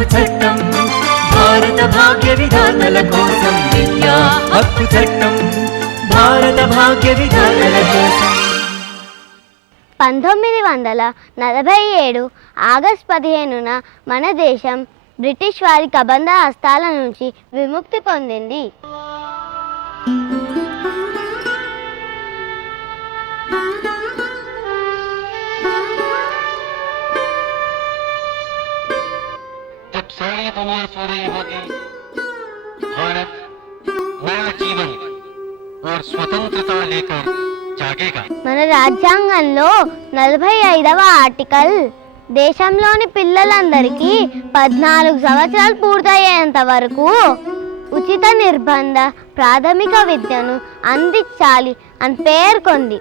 హక్కు చట్టం భారత భాగ్య విధాతల కోసం విద్యా హక్కు చట్టం భారత భాగ్య విధాతల కోసం 1947 ఆగస్టు 15న మన దేశం బ్రిటిష్ వారి కబంధ హస్తాల నుంచి విముక్తి పొందింది. सारी दुनिया सो रही होगी, भारत नया जीवन और स्वतंत्रता लेकर जागेगा. మన రాజ్యాంగంలో 45వ ఆర్టికల్ దేశంలోని పిల్లలందరికీ 14 సంవత్సరాలు పూర్తయ్యేంత వరకు ఉచిత నిర్బంధ ప్రాథమిక విద్యను అందించాలి అని పేర్కొంది.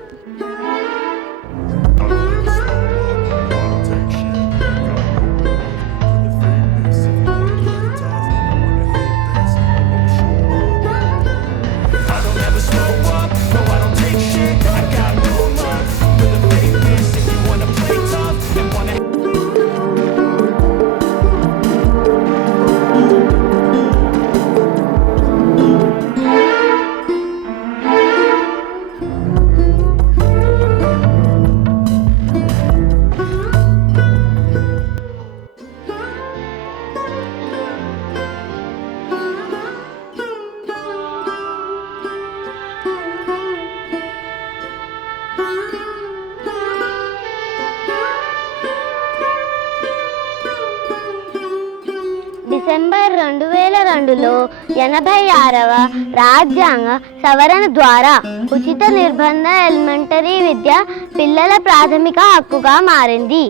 డిసెంబర్ 2002లో 86వ రాజ్యాంగ సవరణ ద్వారా ఉచిత నిర్బంధ ఎలిమెంటరీ విద్య పిల్లల ప్రాథమిక హక్కుగా మారింది.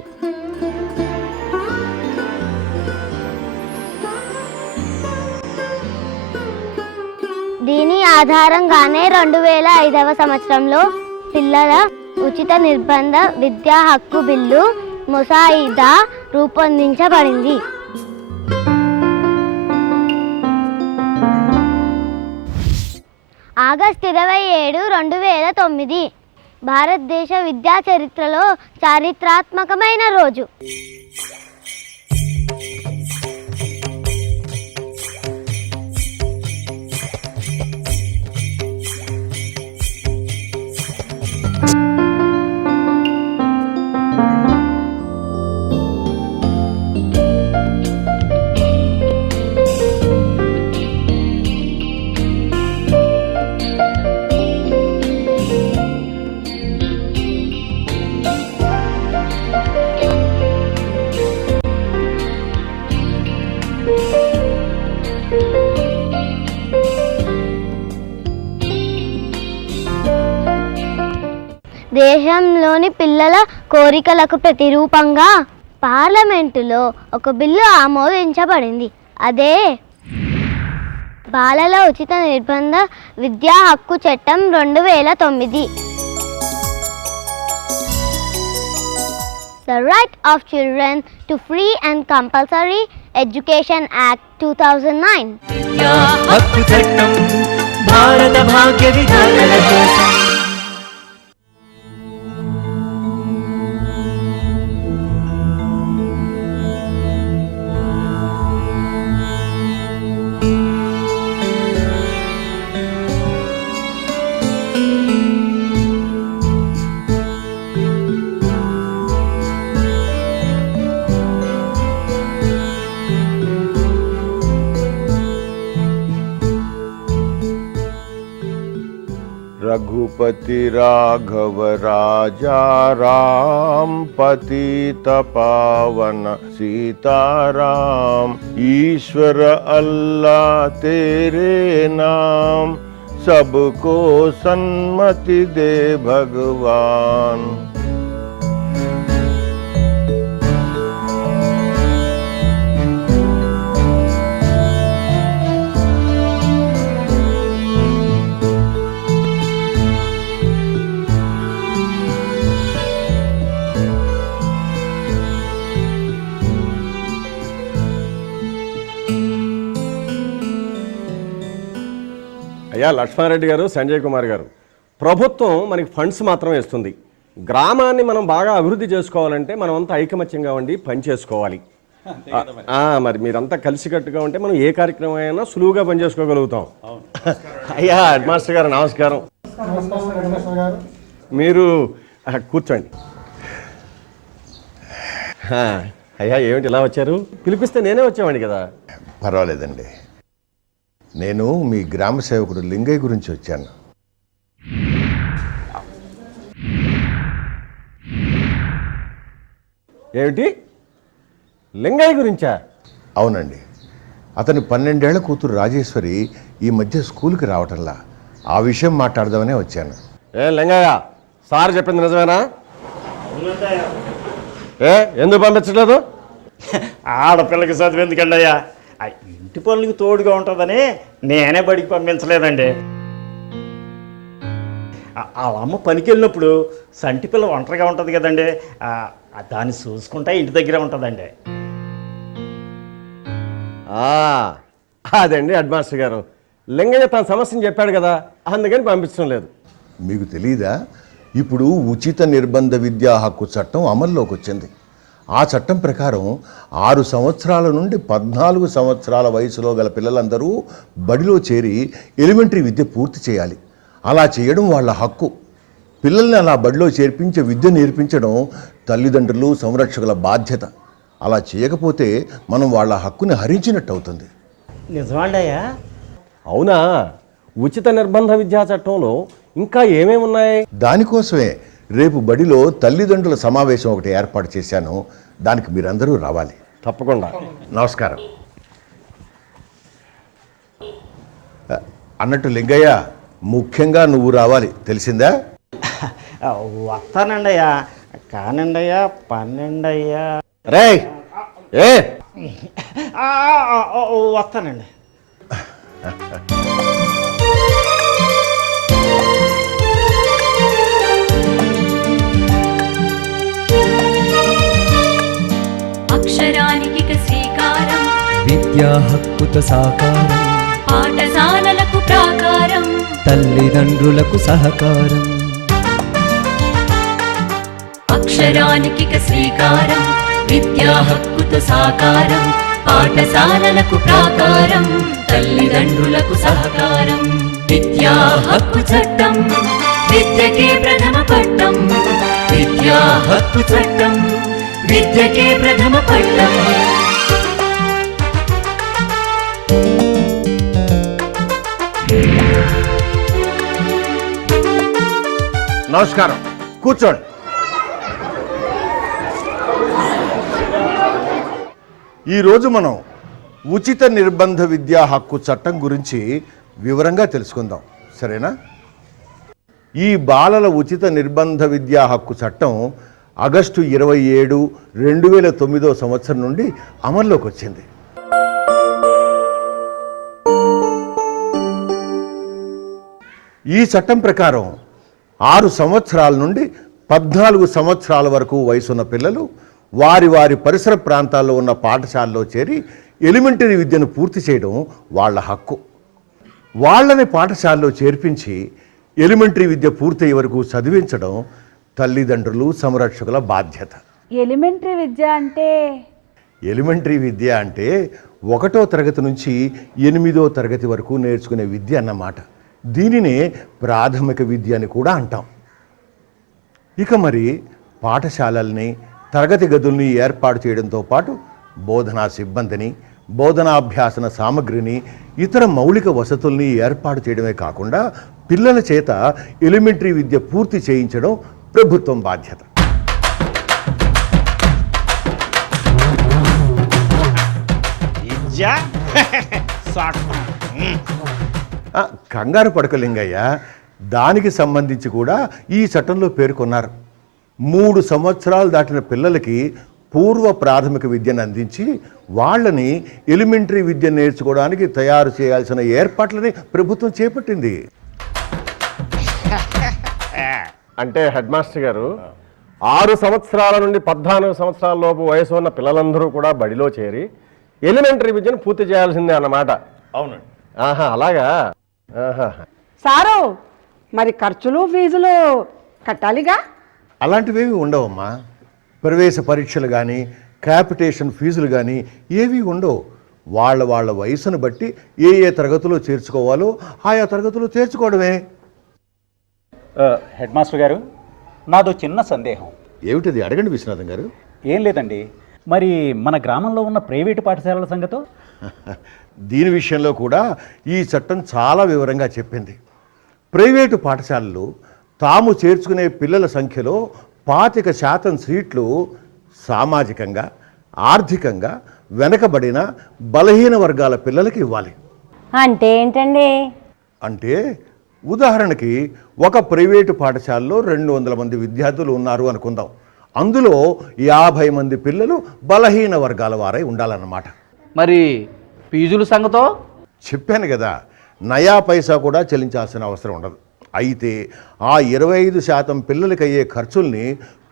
దీని ఆధారంగానే 2005వ సంవత్సరంలో పిల్లల ఉచిత నిర్బంధ విద్యా హక్కు బిల్లు ముసాయిదా రూపొందించబడింది. ఆగస్టు 27, 2009 భారతదేశ విద్యా చరిత్రలో చారిత్రాత్మకమైన రోజు. దేశంలోని పిల్లల కోరికలకు ప్రతిరూపంగా పార్లమెంటులో ఒక బిల్లు ఆమోదించబడింది. అదే బాలల ఉచిత నిర్బంధ విద్యా హక్కు చట్టం 2009. The Right of Children to Free and Compulsory Education Act 2009. విద్యా హక్కు చట్టం భారత భాగ్య విధాతల కోసం. रघुपति राघव राजा राम पतित पावन सीताराम ईश्वर अल्लाह तेरे नाम सबको सन्मति दे भगवान. అయ్యా లక్ష్మారెడ్డి గారు, సంజయ్ కుమార్ గారు, ప్రభుత్వం మనకి ఫండ్స్ మాత్రమే ఇస్తుంది. గ్రామాన్ని మనం బాగా అభివృద్ధి చేసుకోవాలంటే మనమంతా ఐకమత్యంగా ఉండి పనిచేసుకోవాలి. మరి మీరంతా కలిసికట్టుగా ఉంటే మనం ఏ కార్యక్రమం అయినా సులువుగా పనిచేసుకోగలుగుతాం. అయ్యా హెడ్ మాస్టర్ గారు నమస్కారం. మీరు కూర్చోండి. అయ్యా ఏమిటి ఇలా వచ్చారు? పిలిపిస్తే నేనే వచ్చేవాడిని కదా. పర్వాలేదండి, నేను మీ గ్రామ సేవకుడు లింగయ్య గురించి వచ్చాను. ఏమిటి లింగయ్య గురించా? అవునండి, అతని 12 ఏళ్ల కూతురు రాజేశ్వరి ఈ మధ్య స్కూల్కి రావటంలా ఆ విషయం మాట్లాడదామనే వచ్చాను. లింగయ్య, సార్ చెప్పింది నిజమేనా? ఎందుకు పంపించలేదు? ఆడపిల్లకి చదువు ఎందుకండి అయ్యా, ఇంటి పనులకి తోడుగా ఉంటుందని నేనే బడికి పంపించలేదండి. వాళ్ళ అమ్మ పనికి వెళ్ళినప్పుడు సంటి పిల్ల ఒంటరిగా ఉంటుంది కదండి, దాన్ని చూసుకుంటా ఇంటి దగ్గరే ఉంటుందండి. అదండి హెడ్ మాస్టర్ గారు, లింగయ్య తన సమస్యను చెప్పాడు కదా, అందుకని పంపించడం లేదు. మీకు తెలీదా, ఇప్పుడు ఉచిత నిర్బంధ విద్యా హక్కు చట్టం అమల్లోకి వచ్చింది. ఆ చట్టం ప్రకారం 6 సంవత్సరాల నుండి 14 సంవత్సరాల వయసులో గల పిల్లలందరూ బడిలో చేరి ఎలిమెంటరీ విద్య పూర్తి చేయాలి. అలా చేయడం వాళ్ళ హక్కు. పిల్లల్ని అలా బడిలో చేర్పించే విద్య నేర్పించడం తల్లిదండ్రులు సంరక్షకుల బాధ్యత. అలా చేయకపోతే మనం వాళ్ళ హక్కుని హరించినట్టు అవుతుంది. నిజమండి అయ్యా? అవునా? ఉచిత నిర్బంధ విద్యా చట్టంలో ఇంకా ఏమేమి ఉన్నాయి? దానికోసమే రేపు బడిలో తల్లిదండ్రుల సమావేశం ఒకటి ఏర్పాటు చేశాను. దానికి మీరందరూ రావాలి. తప్పకుండా. నమస్కారం. అన్నట్టు లింగయ్య, ముఖ్యంగా నువ్వు రావాలి, తెలిసిందా? వస్తానండి అయ్యా, కానండి అయ్యా, 12 అయ్యా. రేయ్ వస్తానండి. అక్షరానికి శ్రీకారం, విద్యా హక్కుతో సాకారం, పాఠశాలలకు ప్రాకారం, తల్లిదండ్రులకు సహకారం. అక్షరానికి శ్రీకారం, విద్యా హక్కుతో సాకారం, పాఠశాలలకు ప్రాకారం, తల్లిదండ్రులకు సహకారం. విద్యా హక్కు చట్టం విద్యకే ప్రథమ పట్టం, విద్యా హక్కు చట్టం విద్యకే ప్రథమ పట్టం. నమస్కారం, కూర్చోండి. ఈరోజు మనం ఉచిత నిర్బంధ విద్యా హక్కు చట్టం గురించి వివరంగా తెలుసుకుందాం, సరేనా? ఈ బాలల ఉచిత నిర్బంధ విద్యా హక్కు చట్టం ఆగస్టు 27, 2009 సంవత్సరం నుండి అమల్లోకి వచ్చింది. ఈ చట్టం ప్రకారం 6 సంవత్సరాల నుండి 14 సంవత్సరాల వరకు వయసున్న పిల్లలు వారి వారి పరిసర ప్రాంతాల్లో ఉన్న పాఠశాలలో చేరి ఎలిమెంటరీ విద్యను పూర్తి చేయడం వాళ్ళ హక్కు. వాళ్ళని పాఠశాలలో చేర్పించి ఎలిమెంటరీ విద్య పూర్తయ్యే వరకు చదివించడం తల్లిదండ్రులు సంరక్షకుల బాధ్యత. ఎలిమెంటరీ విద్య అంటే? ఎలిమెంటరీ విద్య అంటే 1వ తరగతి నుంచి 8వ తరగతి వరకు నేర్చుకునే విద్య అన్నమాట. దీనినే ప్రాథమిక విద్య అని కూడా అంటాం. ఇక మరి పాఠశాలల్ని, తరగతి గదుల్ని ఏర్పాటు చేయడంతో పాటు బోధనా సిబ్బందిని, బోధనాభ్యాసన సామగ్రిని, ఇతర మౌలిక వసతుల్ని ఏర్పాటు చేయడమే కాకుండా పిల్లల చేత ఎలిమెంటరీ విద్య పూర్తి చేయించడం ప్రభుత్వం బాధ్యత. కంగారు పడక లింగయ్య, దానికి సంబంధించి కూడా ఈ చట్టంలో పేర్కొన్నారు. 3 సంవత్సరాలు దాటిన పిల్లలకి పూర్వ ప్రాథమిక విద్యను అందించి వాళ్ళని ఎలిమెంటరీ విద్య నేర్చుకోవడానికి తయారు చేయాల్సిన ఏర్పాట్లని ప్రభుత్వం చేపట్టింది. అంటే హెడ్ మాస్టర్ గారు, 6 సంవత్సరాల నుండి 14 సంవత్సరాల లోపు వయసు ఉన్న పిల్లలందరూ కూడా బడిలో చేరి ఎలిమెంటరీ విద్యను పూర్తి చేయాల్సిందే అన్నమాట. అవునండి. ఆహా, అలాగా. సారు, మరి ఖర్చులు ఫీజులు కట్టాలిగా? అలాంటివేవి ఉండవమ్మా. ప్రవేశ పరీక్షలు కానీ, క్యాపిటేషన్ ఫీజులు కానీ ఏవీ ఉండవు. వాళ్ళ వయసును బట్టి ఏ తరగతిలో చేర్చుకోవాలో ఆయా తరగతిలో చేర్చుకోవడమే. హెడ్ మాస్టర్ గారు, నాదో చిన్న సందేహం. ఏమిటిది? అడగండి విశ్వనాథం గారు. ఏం లేదండి, మరి మన గ్రామంలో ఉన్న ప్రైవేటు పాఠశాలల సంగతో? దీని విషయంలో కూడా ఈ చట్టం చాలా వివరంగా చెప్పింది. ప్రైవేటు పాఠశాలలు తాము చేర్చుకునే పిల్లల సంఖ్యలో 25% సీట్లు సామాజికంగా, ఆర్థికంగా వెనకబడిన బలహీన వర్గాల పిల్లలకి ఇవ్వాలి. అంటే ఏంటండి? అంటే ఉదాహరణకి ఒక ప్రైవేటు పాఠశాలలో 200 మంది విద్యార్థులు ఉన్నారు అనుకుందాం. అందులో 50 మంది పిల్లలు బలహీన వర్గాల వారై ఉండాలన్నమాట. మరి ఫీజుల సంగతో? చెప్పాను కదా, నయా పైసా కూడా చెల్లించాల్సిన అవసరం ఉండదు. అయితే ఆ 25% పిల్లలకి అయ్యే ఖర్చుల్ని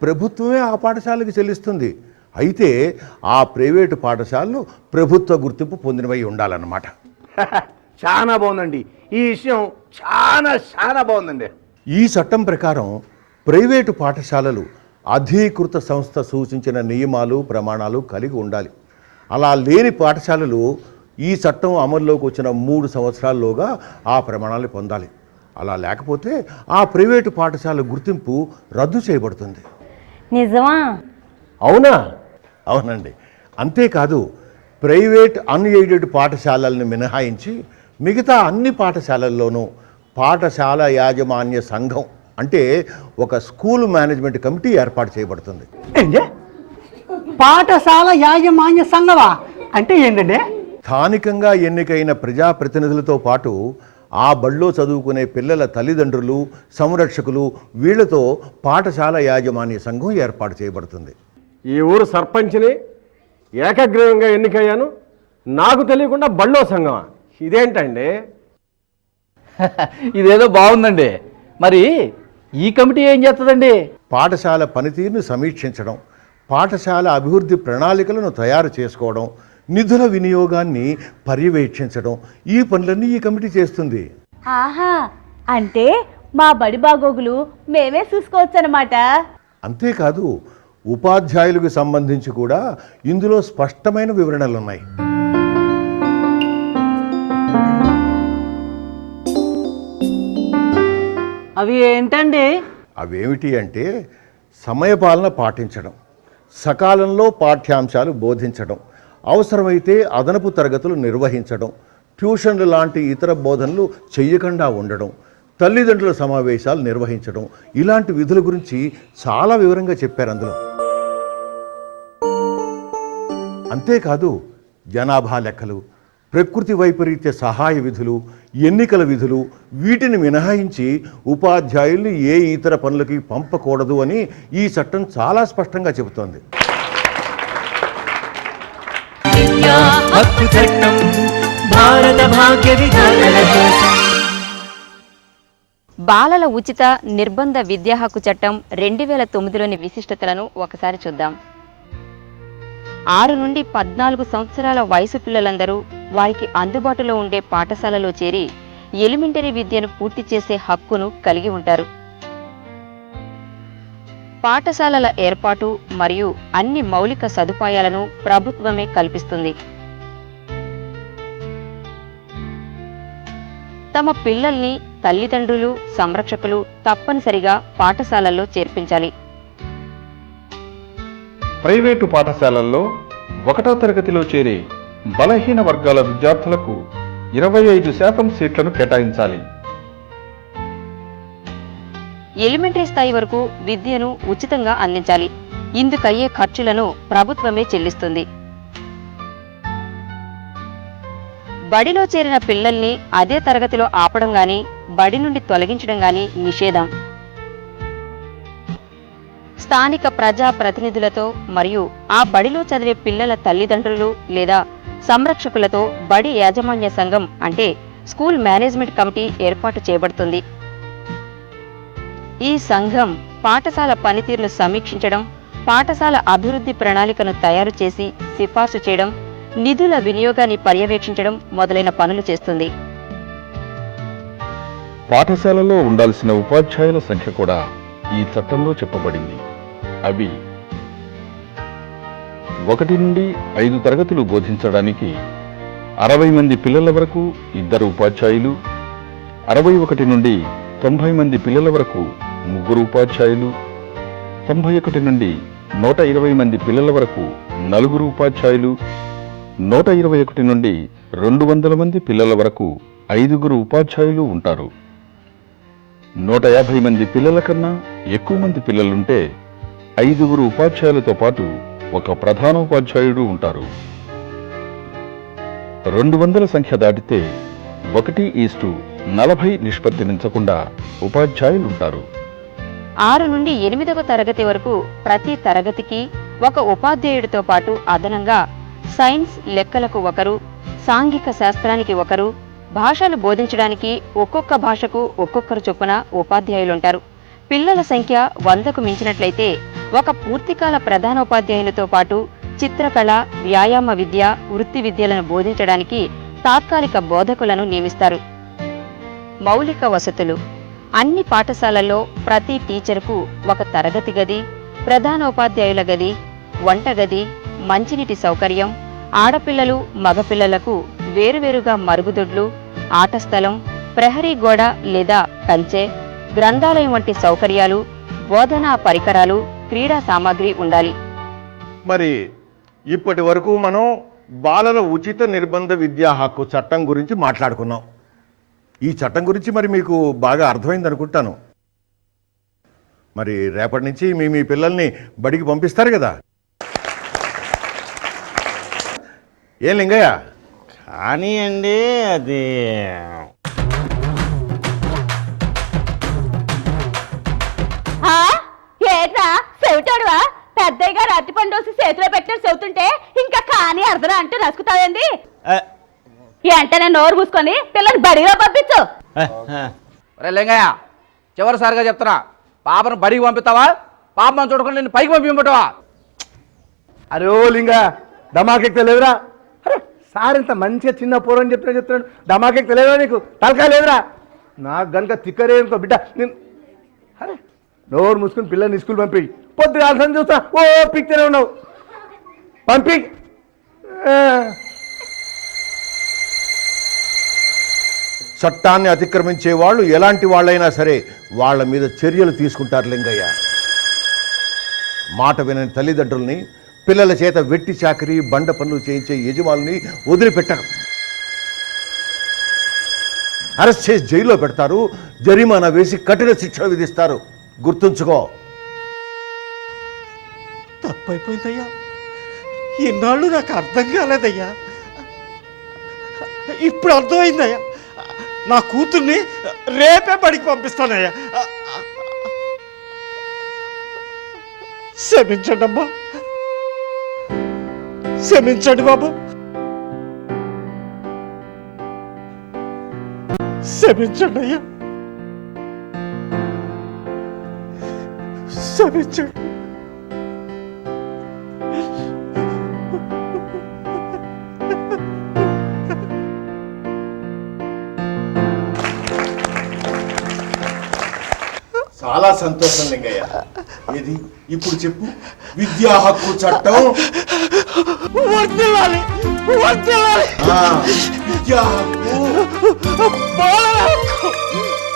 ప్రభుత్వమే ఆ పాఠశాలకి చెల్లిస్తుంది. అయితే ఆ ప్రైవేటు పాఠశాలలు ప్రభుత్వ గుర్తింపు పొందినవై ఉండాలన్నమాట. చాలా బాగుందండి, ఈ విషయం చాలా బాగుందండి. ఈ చట్టం ప్రకారం ప్రైవేటు పాఠశాలలు అధీకృత సంస్థ సూచించిన నియమాలు, ప్రమాణాలు కలిగి ఉండాలి. అలా లేని పాఠశాలలు ఈ చట్టం అమల్లోకి వచ్చిన 3 సంవత్సరాల్లోగా ఆ ప్రమాణాలు పొందాలి. అలా లేకపోతే ఆ ప్రైవేటు పాఠశాల గుర్తింపు రద్దు చేయబడుతుంది. నిజమా? అవునా? అవునండి. అంతేకాదు, ప్రైవేట్ అన్ఎయిడెడ్ పాఠశాలల్ని మినహాయించి మిగతా అన్ని పాఠశాలల్లోనూ పాఠశాల యాజమాన్య సంఘం అంటే ఒక స్కూల్ మేనేజ్మెంట్ కమిటీ ఏర్పాటు చేయబడుతుంది. పాఠశాల యాజమాన్య సంఘమా అంటే ఏంటండి? స్థానికంగా ఎన్నికైన ప్రజాప్రతినిధులతో పాటు ఆ బడిలో చదువుకునే పిల్లల తల్లిదండ్రులు, సంరక్షకులు, వీళ్లతో పాఠశాల యాజమాన్య సంఘం ఏర్పాటు చేయబడుతుంది. ఈ ఊరు సర్పంచ్ని ఏకగ్రీవంగా ఎన్నికయ్యాను, నాకు తెలియకుండా బళ్ళో సంఘమా? ఇదేంటండి? ఇదేదో బాగుందండి. మరి ఈ కమిటీ ఏం చేస్తుందండి? పాఠశాల పనితీరును సమీక్షించడం, పాఠశాల అభివృద్ధి ప్రణాళికలను తయారు చేసుకోవడం, నిధుల వినియోగాన్ని పర్యవేక్షించడం, ఈ పనులన్నీ ఈ కమిటీ చేస్తుంది. ఆహా, అంటే మా బడి బాగోగులు మేమే చూసుకోవచ్చు అన్నమాట. అంతేకాదు, ఉపాధ్యాయులకు సంబంధించి కూడా ఇందులో స్పష్టమైన వివరణలు ఉన్నాయి. అవి ఏంటండి? అవేమిటి అంటే సమయపాలన పాటించడం, సకాలంలో పాఠ్యాంశాలు బోధించడం, అవసరమైతే అదనపు తరగతులు నిర్వహించడం, ట్యూషన్లు లాంటి ఇతర బోధనలు చెయ్యకుండా ఉండడం, తల్లిదండ్రుల సమావేశాలు నిర్వహించడం, ఇలాంటి విధుల గురించి చాలా వివరంగా చెప్పారు అందులో. అంతేకాదు, జనాభా లెక్కలు, ప్రకృతి వైపరీత్య సహాయ విధులు, ఎన్నికల విధులు, వీటిని మినహాయించి ఉపాధ్యాయుల్ని ఏ ఇతర పనులకి పంపకూడదు అని ఈ చట్టం చాలా స్పష్టంగా చెబుతోంది. విద్యా హక్కు చట్టం భారత భాగ్య విధానాల కోసం. బాలల ఉచిత నిర్బంధ విద్యా హక్కు చట్టం 2009లోని విశిష్టతలను ఒకసారి చూద్దాం. 6 నుండి 14 సంవత్సరాల వయసు పిల్లలందరూ వారికి అందుబాటులో ఉండే పాఠశాలలో చేరి ఎలిమెంటరీ విద్యను పూర్తి చేసే హక్కును కలిగి ఉంటారు. పాఠశాలల ఏర్పాటు మరియు అన్ని మౌలిక సదుపాయాలను ప్రభుత్వమే కల్పిస్తుంది. తమ పిల్లల్ని తల్లిదండ్రులు, సంరక్షకులు తప్పనిసరిగా పాఠశాలల్లో చేర్పించాలి. ప్రైవేటు పాఠశాలల్లో 1వ తరగతిలో చేరే బలహీన వర్గాల విద్యార్థులకు 25% సీట్లను కేటాయించాలి. ఎలిమెంటరీ స్థాయి వరకు విద్యను ఉచితంగా అందించాలి. ఇందుకయ్యే ఖర్చులను ప్రభుత్వమే చెల్లిస్తుంది. బడిలో చేరిన పిల్లల్ని అదే తరగతిలో ఆపడం గాని, బడి నుండి తొలగించడం గాని నిషేధం. స్థానిక ప్రజా ప్రతినిధులతో మరియు ఆ బడిలో చదివే పిల్లల తల్లిదండ్రులు లేదా సంరక్షకులతో బడి యాజమాన్య సంఘం అంటే స్కూల్ మేనేజ్మెంట్ కమిటీ ఏర్పాటు చేయబడుతుంది. ఈ సంఘం పాఠశాల పనితీరును సమీక్షించడం, పాఠశాల అభివృద్ధి ప్రణాళికను తయారు చేసి సిఫార్సు చేయడం, నిధుల వినియోగాన్ని పర్యవేక్షించడం మొదలైన పనులు చేస్తుంది. పాఠశాలలో ఉండాల్సిన ఉపాధ్యాయుల సంఖ్య కూడా ఈ చట్టంలో చెప్పబడింది. అవి 1 నుండి 5 తరగతులు బోధించడానికి 60 మంది పిల్లల వరకు 2 ఉపాధ్యాయులు, 61 నుండి 90 మంది పిల్లల వరకు 3 ఉపాధ్యాయులు, 91 నుండి 120 మంది పిల్లల వరకు 4 ఉపాధ్యాయులు, 121 నుండి 200 మంది పిల్లల వరకు 5 ఉపాధ్యాయులు ఉంటారు. 150 మంది పిల్లల కన్నా ఎక్కువ మంది పిల్లలుంటే 5 ఉపాధ్యాయులతో పాటు ఒక ప్రధానోపాధ్యాయుడు ఉంటారు. 200 సంఖ్య దాటితే 1:40 నిష్పత్తి మించకుండా ఉపాధ్యాయులుంటారు. 6 నుండి 8వ తరగతి వరకు ప్రతి తరగతికి ఒక ఉపాధ్యాయుడితో పాటు అదనంగా సైన్స్ లెక్కలకు ఒకరు, సాంఘిక శాస్త్రానికి ఒకరు, భాషలు బోధించడానికి ఒక్కొక్క భాషకు ఒక్కొక్కరు చొప్పున ఉపాధ్యాయులుంటారు. పిల్లల సంఖ్య 100కు మించినట్లయితే ఒక పూర్తికాల ప్రధానోపాధ్యాయునితో పాటు చిత్రకళ, వ్యాయామ విద్య, వృత్తి విద్యలను బోధించడానికి తాత్కాలిక బోధకులను నియమిస్తారు. మౌలిక వసతులు. అన్ని పాఠశాలల్లో ప్రతి టీచర్కు ఒక తరగతి గది, ప్రధానోపాధ్యాయుల గది, వంటగది, మంచినీటి సౌకర్యం, ఆడపిల్లలు మగపిల్లలకు వేరువేరుగా మరుగుదొడ్లు, ఆట స్థలం, ప్రహరీ గోడ లేదా కంచె, గ్రంథాలయం వంటి సౌకర్యాలు, బోధనా పరికరాలు, క్రీడా సామాగ్రి ఉండాలి. మరి ఇప్పటి వరకు మనం బాలల ఉచిత నిర్బంధ విద్యా హక్కు చట్టం గురించి మాట్లాడుకున్నాం. ఈ చట్టం గురించి మరి మీకు బాగా అర్థమైంది అనుకుంటాను. మరి రేపటి నుంచి మీ పిల్లల్ని బడికి పంపిస్తారు కదా? ఏం లింగయ్య? కానీ అండి అది ఏట్రా చెవిటాడువా? పెద్దయ్య గారు అరటిపండు వచ్చి చేతిలో పెట్టిన చెబుతుంటే ఇంకా కానీ అర్ధరా అంటూ నసుకుతావేంది? వెంటనే నోరు మూసుకొని పిల్లల్ని బడిలో పంపించు. లింగయ్య, చివరిసారిగా చెప్తున్నా, పాపను బడికి పంపిస్తావా? పాపను చూడకుండా నేను పైకి పంపించమంటావా? అరే ఓ లింగా, దమాకెక్కి తెలియదురా? అరే సార్ ఇంత మంచిగా చిన్న పూర్వం చెప్తున్నాడు, దమాకెక్కి తెలియదురా? నీకు తలకాయ లేదురా? నాకు గనుక తిక్కరే ఇంకో బిడ్డ నేను. అరే నోరు మూసుకుని పిల్లల్ని స్కూల్ పంపి, పొద్దుగా చూస్తా ఓ పిక్చరే ఉన్నావు, పంపి. చట్టాన్ని అతిక్రమించే వాళ్ళు ఎలాంటి వాళ్ళైనా సరే వాళ్ళ మీద చర్యలు తీసుకుంటారు లింగయ్య. మాట వినని తల్లిదండ్రుల్ని, పిల్లల చేత వెట్టి చాకరీ బండ పనులు చేయించే యజమానుల్ని వదిలిపెట్టరు. అరెస్ట్ చేసి జైల్లో పెడతారు, జరిమానా వేసి కఠిన శిక్ష విధిస్తారు. గుర్తుంచుకో. తప్పైపోయిందయ్యా, ఇన్నాళ్ళు నాకు అర్థం కాలేదయ్యా, ఇప్పుడు అర్థమైందయ్యా. నా కూతుర్ని రేపే బడికి పంపిస్తానయ్యా. క్షమించండి అమ్మా, క్షమించండి బాబు, క్షమించండి అయ్యా, క్షమించండి. చాలా సంతోషం లింగయ్య. ఇది ఇప్పుడు చెప్పు, విద్యా హక్కు చట్టం వర్ధిల్లాలి, వర్ధిల్లాలి. విద్యా హక్కు, బాలల హక్కు,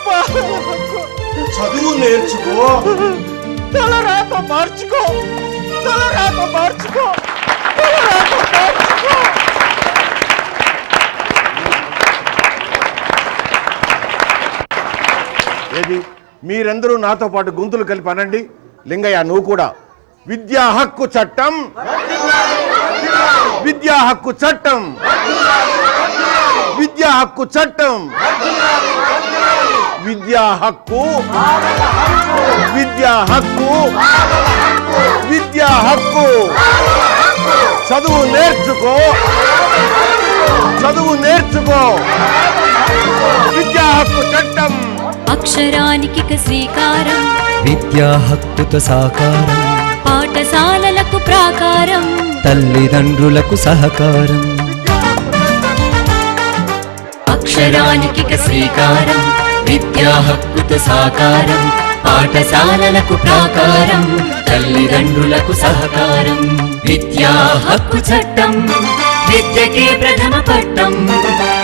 బాలల హక్కు. చదువు నేర్చుకో, తలరాత మార్చుకో, తలరాత మార్చుకో, తలరాత మార్చుకో. ఏది మీరందరూ నాతో పాటు గొంతులు కలిపి అనండి. లింగయ్య నువ్వు కూడా. విద్యా హక్కు చట్టం, విద్యా హక్కు చట్టం, విద్యా హక్కు చట్టం, విద్యా హక్కు, విద్యా హక్కు, విద్యా హక్కు. చదువు నేర్చుకో, చదువు నేర్చుకో. విద్యా హక్కు చట్టం. అక్షరానికి శ్రీకారం, విద్యా హక్కుతో సాకారం, పాఠశాలలకు ప్రాకారం, తల్లిదండ్రులకు సహకారం. అక్షరానికి శ్రీకారం, విద్యా హక్కుతో సాకారం, పాఠశాలలకు ప్రాకారం, తల్లిదండ్రులకు సహకారం. విద్యా హక్కు చట్టం, విద్యకే ప్రథమ పట్టం.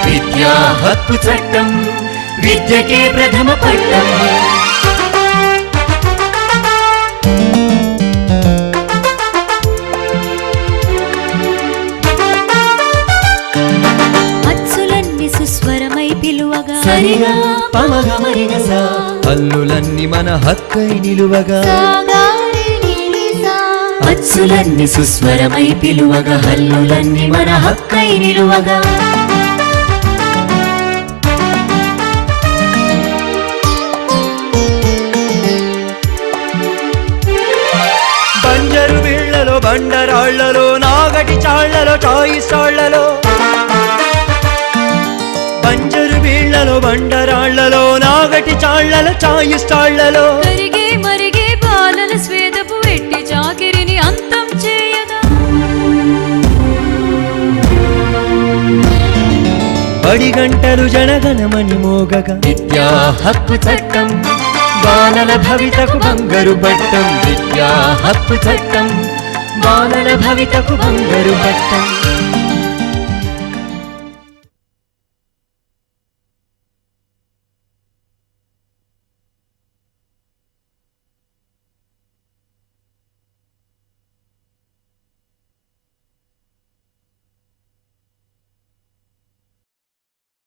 విద్యా హక్కు చట్టం, విద్యకే ప్రథమ పట్టం. అచ్చులన్నీ సుస్వరమై పిలువగా సరిగా పమగమరిగసా, హల్లులన్నీ మన హక్కై నిలువగా. అచ్చులన్నీ సుస్వరమై పిలువగా, హల్లులన్నీ మన హక్కై నిలువగా. బంజరు బిళ్ళలో, బండరాళ్లలో, నాగటి చాళ్లలో, చాయిస్ చాళ్లలో. బంజరు బిళ్ళలో, బండరాళ్లలో, నాగటి చాళ్లలో, చాయిస్ చాళ్లలో. కరిగే మరిగే బాలల స్వేదపు వెట్టి చాకిరిని అంతం చేయగా. బడి గంటలు జనగణమని మోగగా. విద్యా హక్కు చట్టం, బాలల భవితకు బంగారు పట్టం. విద్యా హక్కు చట్టం, బాలల భవితకు బంగారు పట్టం.